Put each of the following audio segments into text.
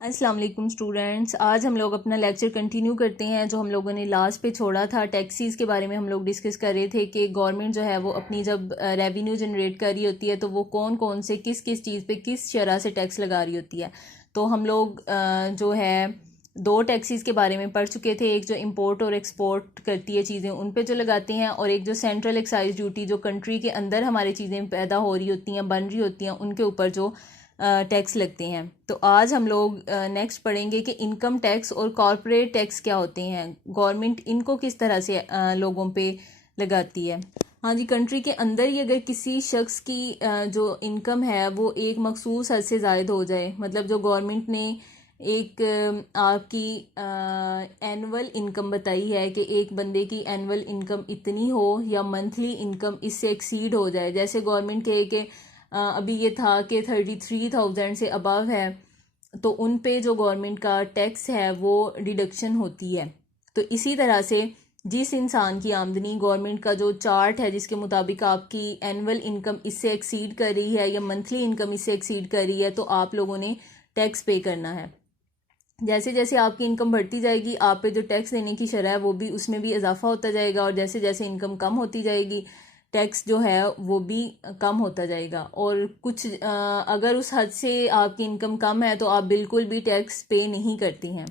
अस्सलाम वालेकुम स्टूडेंट्स। आज हम लोग अपना लेक्चर कंटिन्यू करते हैं जो हम लोगों ने लास्ट पे छोड़ा था। टैक्सीज़ के बारे में हम लोग डिस्कस कर रहे थे कि गवर्नमेंट जो है वो अपनी जब रेवेन्यू जनरेट कर रही होती है तो वो कौन कौन से किस किस चीज़ पे किस शरह से टैक्स लगा रही होती है। तो हम लोग जो है दो टैक्सीज़ के बारे में पढ़ चुके थे। एक जो इंपोर्ट और एक्सपोर्ट करती है चीज़ें उन पे जो लगाते हैं, और एक जो सेंट्रल एक्साइज ड्यूटी जो कंट्री के अंदर हमारी चीज़ें पैदा हो रही होती हैं, बन रही होती हैं, उनके ऊपर जो टैक्स लगते हैं। तो आज हम लोग नेक्स्ट पढ़ेंगे कि इनकम टैक्स और कॉरपोरेट टैक्स क्या होते हैं, गवर्नमेंट इनको किस तरह से लोगों पे लगाती है। हाँ जी, कंट्री के अंदर ही अगर किसी शख्स की जो इनकम है वो एक मखसूस हद से ज़ायद हो जाए, मतलब जो गवर्नमेंट ने एक आपकी एनुअल इनकम बताई है कि एक बंदे की एनुअल इनकम इतनी हो या मंथली इनकम इससे एक्सीड हो जाए। जैसे गवर्नमेंट कहे कि अभी ये था कि 33,000 से अबव है तो उन पे जो गवर्नमेंट का टैक्स है वो डिडक्शन होती है। तो इसी तरह से जिस इंसान की आमदनी गवर्नमेंट का जो चार्ट है जिसके मुताबिक आपकी एनुअल इनकम इससे एक्सीड कर रही है या मंथली इनकम इससे एक्सीड कर रही है तो आप लोगों ने टैक्स पे करना है। जैसे जैसे आपकी इनकम बढ़ती जाएगी आप पे जो टैक्स देने की शरह है वो भी उसमें भी इजाफा होता जाएगा, और जैसे जैसे इनकम कम होती जाएगी टैक्स जो है वो भी कम होता जाएगा। और कुछ अगर उस हद से आपकी इनकम कम है तो आप बिल्कुल भी टैक्स पे नहीं करती हैं।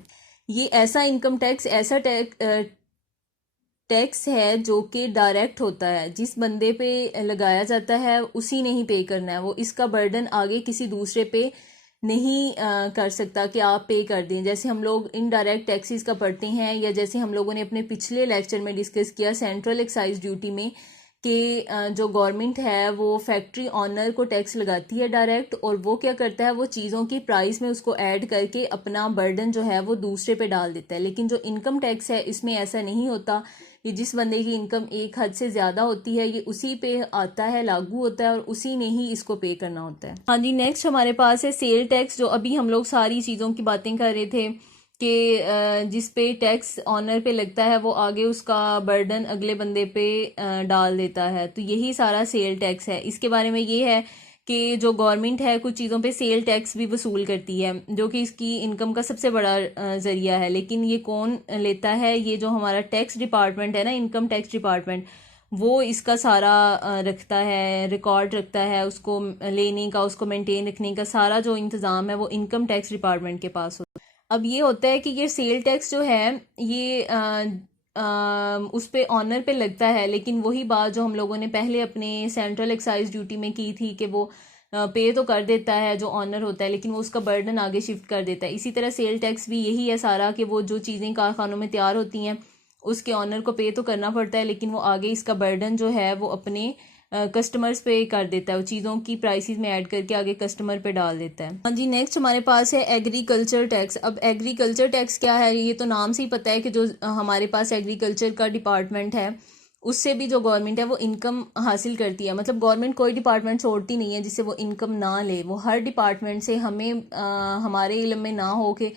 ये ऐसा इनकम टैक्स ऐसा टैक्स है जो कि डायरेक्ट होता है, जिस बंदे पे लगाया जाता है उसी ने ही पे करना है। वो इसका बर्डन आगे किसी दूसरे पे नहीं कर सकता कि आप पे कर दें। जैसे हम लोग इनडायरेक्ट टैक्सेस का पढ़ते हैं, या जैसे हम लोगों ने अपने पिछले लेक्चर में डिस्कस किया सेंट्रल एक्साइज ड्यूटी में कि जो गवर्नमेंट है वो फैक्ट्री ऑनर को टैक्स लगाती है डायरेक्ट, और वो क्या करता है वो चीज़ों की प्राइस में उसको ऐड करके अपना बर्डन जो है वो दूसरे पे डाल देता है। लेकिन जो इनकम टैक्स है इसमें ऐसा नहीं होता। ये जिस बंदे की इनकम एक हद से ज़्यादा होती है ये उसी पे आता है, लागू होता है, और उसी ने ही इसको पे करना होता है। हाँ जी, नेक्स्ट हमारे पास है सेल टैक्स। जो अभी हम लोग सारी चीज़ों की बातें कर रहे थे कि जिस पे टैक्स ऑनर पे लगता है वो आगे उसका बर्डन अगले बंदे पे डाल देता है, तो यही सारा सेल टैक्स है। इसके बारे में ये है कि जो गवर्नमेंट है कुछ चीज़ों पे सेल टैक्स भी वसूल करती है जो कि इसकी इनकम का सबसे बड़ा ज़रिया है। लेकिन ये कौन लेता है? ये जो हमारा टैक्स डिपार्टमेंट है ना, इनकम टैक्स डिपार्टमेंट, वो इसका सारा रखता है, रिकॉर्ड रखता है। उसको लेने का, उसको मेंटेन रखने का सारा जो इंतज़ाम है वो इनकम टैक्स डिपार्टमेंट के पास होता है। अब ये होता है कि ये सेल टैक्स जो है ये उस पे ऑनर पे लगता है, लेकिन वही बात जो हम लोगों ने पहले अपने सेंट्रल एक्साइज ड्यूटी में की थी कि वो पे तो कर देता है जो ऑनर होता है, लेकिन वो उसका बर्डन आगे शिफ्ट कर देता है। इसी तरह सेल टैक्स भी यही है सारा कि वो जो चीज़ें कारखानों में तैयार होती हैं उसके ऑनर को पे तो करना पड़ता है, लेकिन वो आगे इसका बर्डन जो है वो अपने कस्टमर्स पे कर देता है। वो चीज़ों की प्राइसेस में ऐड करके आगे कस्टमर पे डाल देता है। हाँ जी, नेक्स्ट हमारे पास है एग्रीकल्चर टैक्स। अब एग्रीकल्चर टैक्स क्या है? ये तो नाम से ही पता है कि जो हमारे पास एग्रीकल्चर का डिपार्टमेंट है उससे भी जो गवर्नमेंट है वो इनकम हासिल करती है। मतलब गवर्नमेंट कोई डिपार्टमेंट छोड़ती नहीं है जिससे वो इनकम ना ले। वो हर डिपार्टमेंट से हमें हमारे इल्म में ना हो कि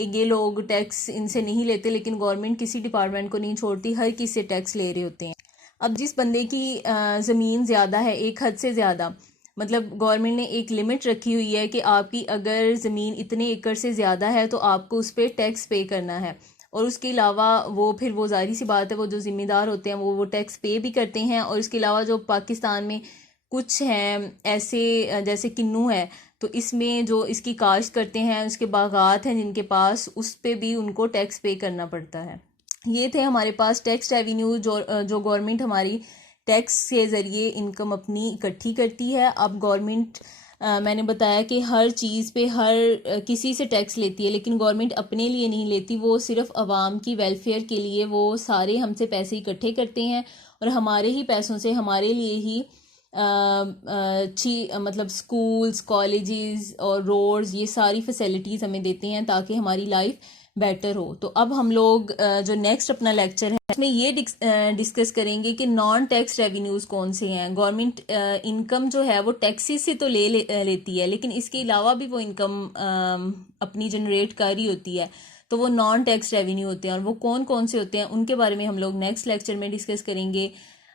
ये लोग टैक्स इनसे नहीं लेते, लेकिन गवर्नमेंट किसी डिपार्टमेंट को नहीं छोड़ती, हर किसी से टैक्स ले रहे होते हैं। अब जिस बंदे की ज़मीन ज़्यादा है एक हद से ज़्यादा, मतलब गवर्नमेंट ने एक लिमिट रखी हुई है कि आपकी अगर ज़मीन इतने एकड़ से ज़्यादा है तो आपको उस पर टैक्स पे करना है। और उसके अलावा वो फिर वो ज़ाहिर सी बात है वो जो ज़िम्मेदार होते हैं वो टैक्स पे भी करते हैं। और इसके अलावा जो पाकिस्तान में कुछ हैं ऐसे जैसे किन्नू है, तो इसमें जो इसकी काश्त करते हैं उसके बागात हैं जिनके पास, उस पे भी उनको टैक्स पे करना पड़ता है। ये थे हमारे पास टैक्स रेवेन्यू जो गवर्नमेंट हमारी टैक्स के ज़रिए इनकम अपनी इकट्ठी करती है। अब गवर्नमेंट मैंने बताया कि हर चीज़ पे हर किसी से टैक्स लेती है, लेकिन गवर्नमेंट अपने लिए नहीं लेती, वो सिर्फ आवाम की वेलफेयर के लिए वो सारे हमसे पैसे इकट्ठे करते हैं और हमारे ही पैसों से हमारे लिए ही अच्छी मतलब स्कूल्स, कॉलेजेस और रोड्स, ये सारी फैसिलिटीज़ हमें देते हैं ताकि हमारी लाइफ बेटर हो। तो अब हम लोग जो नेक्स्ट अपना लेक्चर है उसमें ये डिस्कस करेंगे कि नॉन टैक्स रेवेन्यूज़ कौन से हैं। गवर्नमेंट इनकम जो है वो टैक्सेस से तो लेती है, लेकिन इसके अलावा भी वो इनकम अपनी जनरेट कर रही होती है, तो वो नॉन टैक्स रेवेन्यू होते हैं। और वो कौन कौन से होते हैं उनके बारे में हम लोग नेक्स्ट लेक्चर में डिस्कस करेंगे।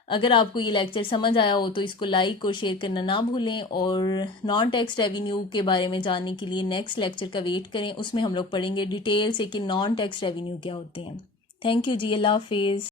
अगर आपको ये लेक्चर समझ आया हो तो इसको लाइक और शेयर करना ना भूलें, और नॉन टैक्स रेवेन्यू के बारे में जानने के लिए नेक्स्ट लेक्चर का वेट करें, उसमें हम लोग पढ़ेंगे डिटेल से कि नॉन टैक्स रेवेन्यू क्या होते हैं। थैंक यू जी, अल्लाह हाफिज़।